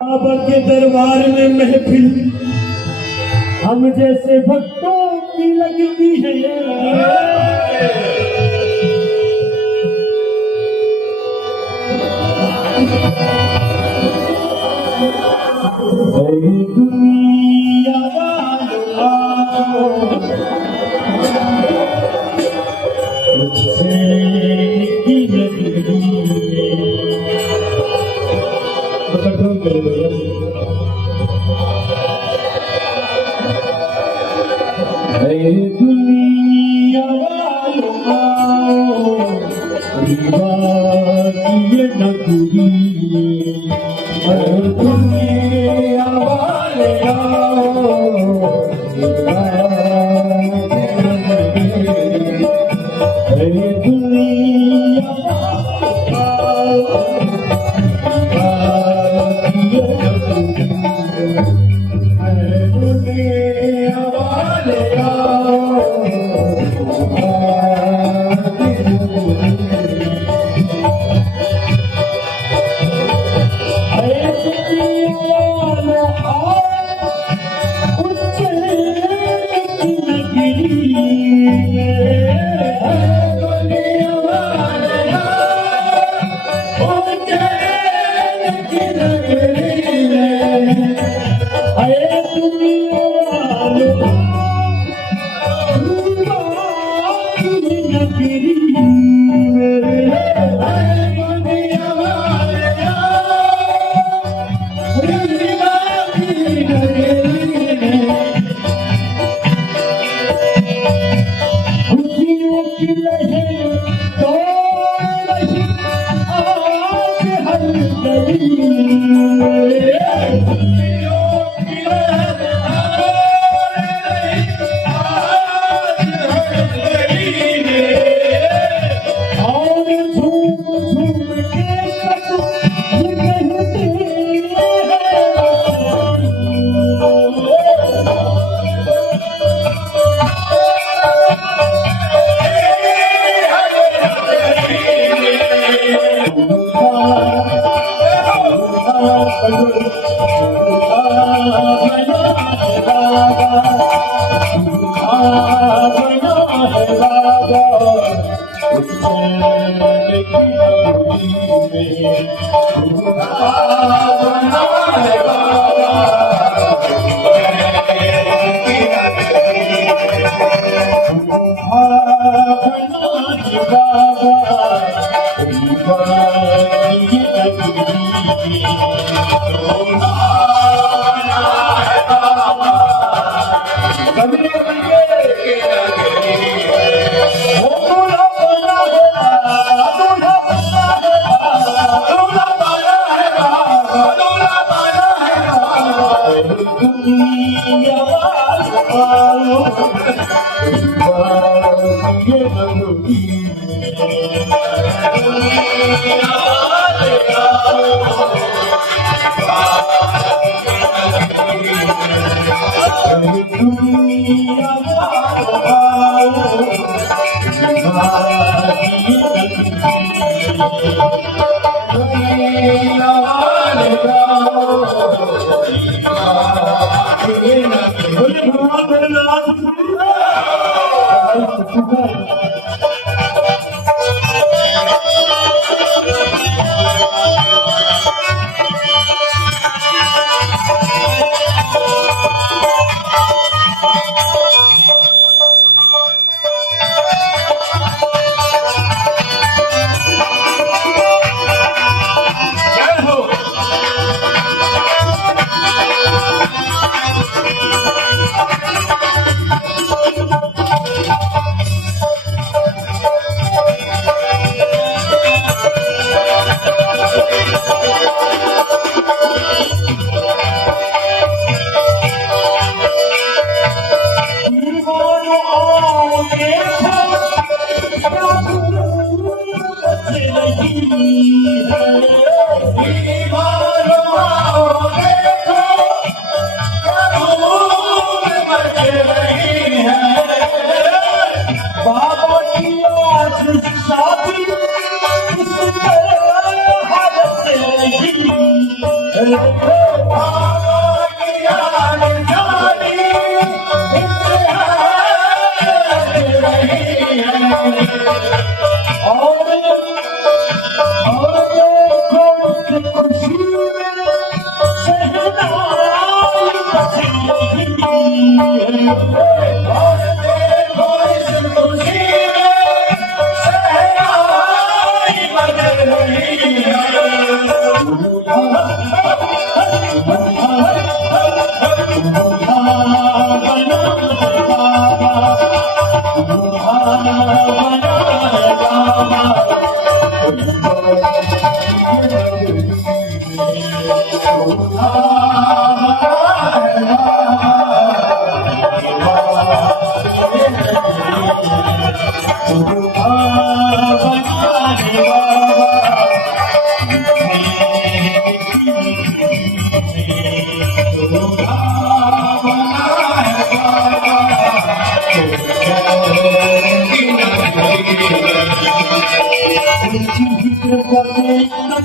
बाबा के दरबार में महफिल हम जैसे भक्तों की लगती है। दुनिया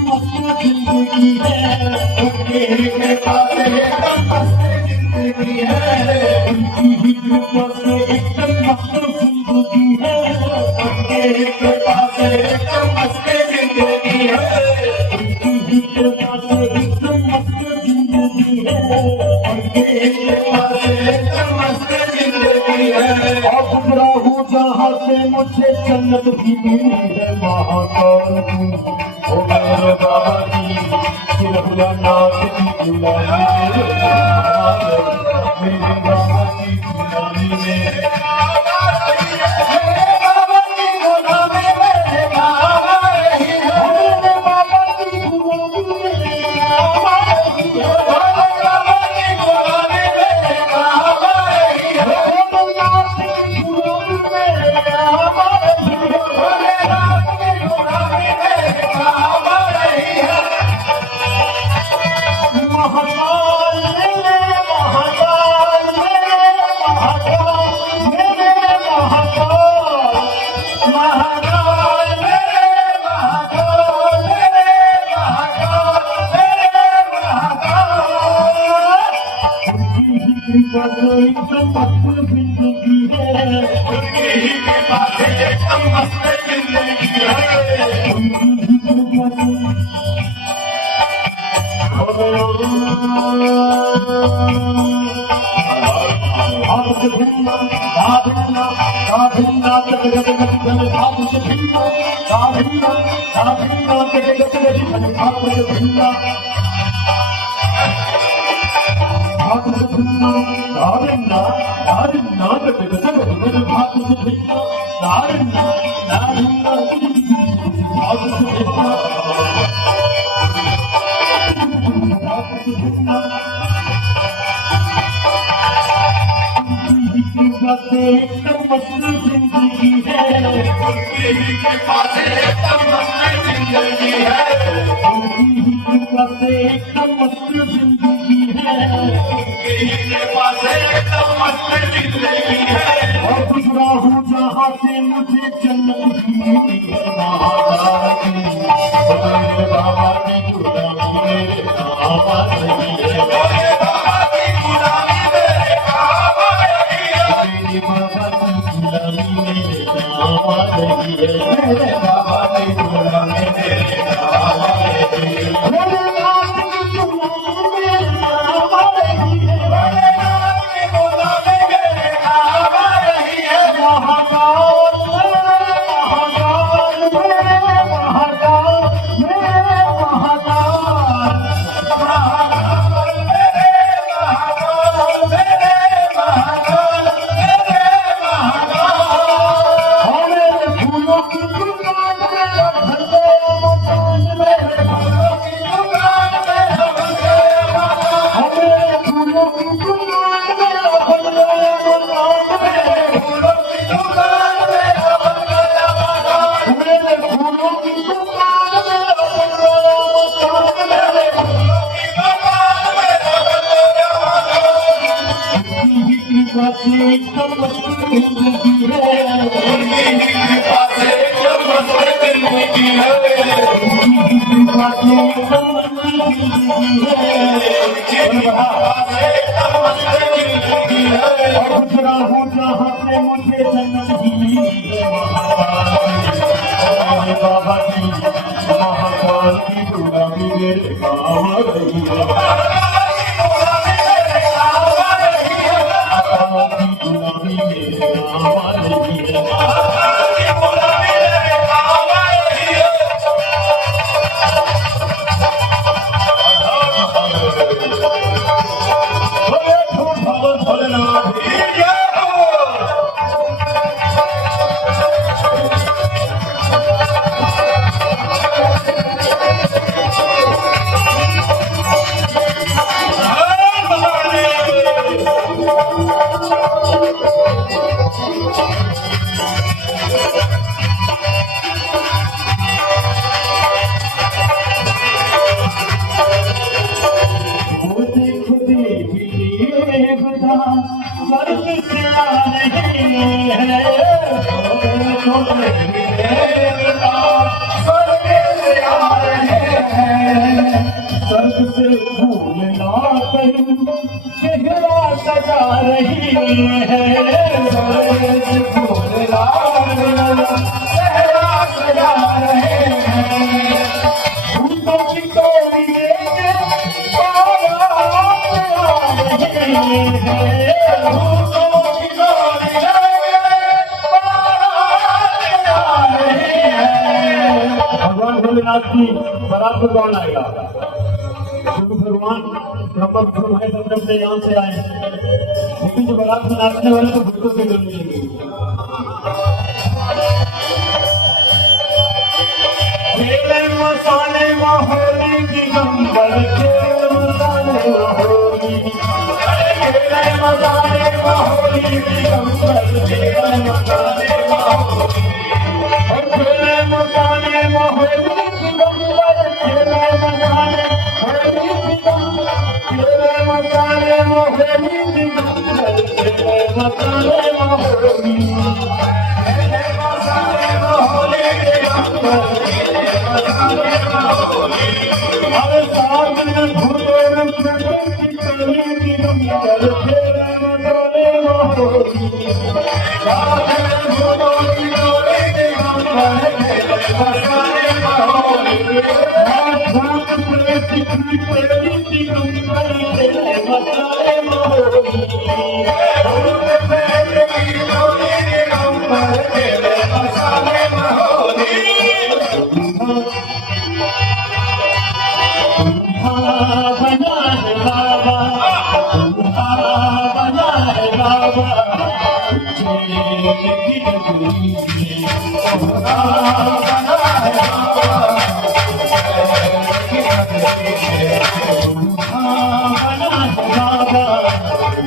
जिंदगी है उनके पास एकदम मस्त जिंदगी है उनकी कृपा से एकदम मस्त जिंदगी है उनके पास एकदम मस्त जिंदगी है उनकी कृपा से एकदम मस्त जिंदगी है उनके पास एकदम मस्त जिंदगी है और गुजरा हूँ जहाँ से मुझे जन्नत भी मिली है महाकाल की ओ मेरे बाबा जी सिरहुला नाथ की गुलामी मेरे बाबा की गुलामी में एकदम मस्त जिंदगी है उनकी ही कृपा से एकदम मस्त जिंदगी है उनकी ही कृपा से भिन्ना भिन्ना भिन्ना जगत भिन्ना भिन्ना भिन्ना जगत भिन्ना एकदम मस्त जिंदगी है उनकी कृपा से एकदम मस्त जिंदगी है उनकी कृपा से एकदम मस्त जिंदगी है उनकी कृपा से एकदम मस्त जिंदगी है और गुजरा हूँ जहाँ से मुझे जन्नत भी मिली है महाकाल की मेरे बाबा की गुलामी मेरे बाबा नहीं है मेरे बाबा की गुलामी मेरे बाबा नहीं है मेरे बाबा की गुलामी मेरे बाबा नहीं है मेरे बाबा की गुलामी मेरे बाबा नहीं है मेरे बाबा की गुलामी मेरे बाबा नहीं है मेरे बाबा की गुलामी मेरे बाबा नहीं है महाकाल महाकाल मेरे महाकाल मेरे महाकाल महाकाल मेरे महाकाल मेरे महाकाल मेरे महाकाल मेरे फूलों की दुकान में भरते मकान मेरे फूलों की दुकान में भरते मकान मेरे फूलों की दुकान में भरते मकान मेरे फूलों की दुकान में भरते मकान मेरे फूलों की दुकान में भरते मकान मेरे फूलों की दुकान में भरते मकान उनकी कृपा से एकदम मस्त जिंदगी है उनकी कृपा से एकदम मस्त जिंदगी है उनकी कृपा से एकदम मस्त जिंदगी है से मुझे जन्नत ही बाबा की महाकाल की गुलाबी मेरे काम रही है गुलाबी मेरे काम रही है चेहरा सजा रही है चेहरा सजा रहे हैं फूलों की टोली लेके भगवान भोलेनाथ की बारात में कौन आएगा? क्योंकि भगवान ब्रह्मा विष्णु है सब अपने यहाँ से आए, लेकिन जो बारात में नाचने वाले तो भक्तों के मिल मिलेंगे। खेले मसाले माहौली दिगंबर खेले मसाले माहौली खेले मसाले माहौली दिगंबर खेले मसाले माहौली खेले मसाले माहौली दिगंबर खेले मसाले खेले मसाले माहौली दिगंबर खेले मसाले माहौली खेले मसाले माहौली दिगंबर अरे सामने भूले में चले की नंबर तेरे मसाले माहौली सामने भूलों की डोले के नंबर तेरे मसाले माहौली हाथ में चिट्ठी तेरी की नंबर तेरे मसाले माहौली भूले तेरे की डोले के नंबर तेरे मसाले माहौली बना है बाबा बना है बाबा की डगरी में बना है बाबा की डगरी में बना है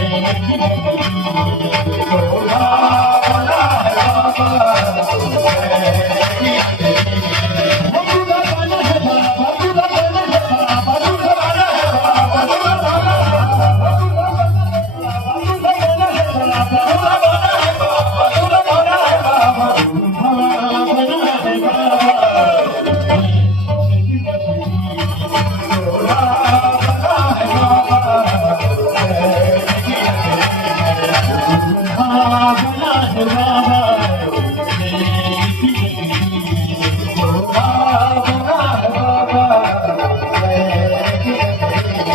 बाबा की डगरी में बना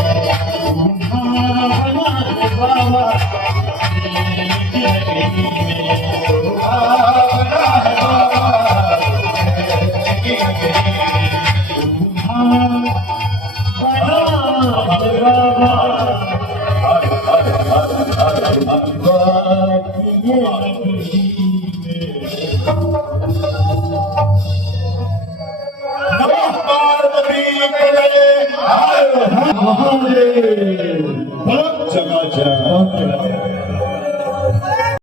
है चकाचक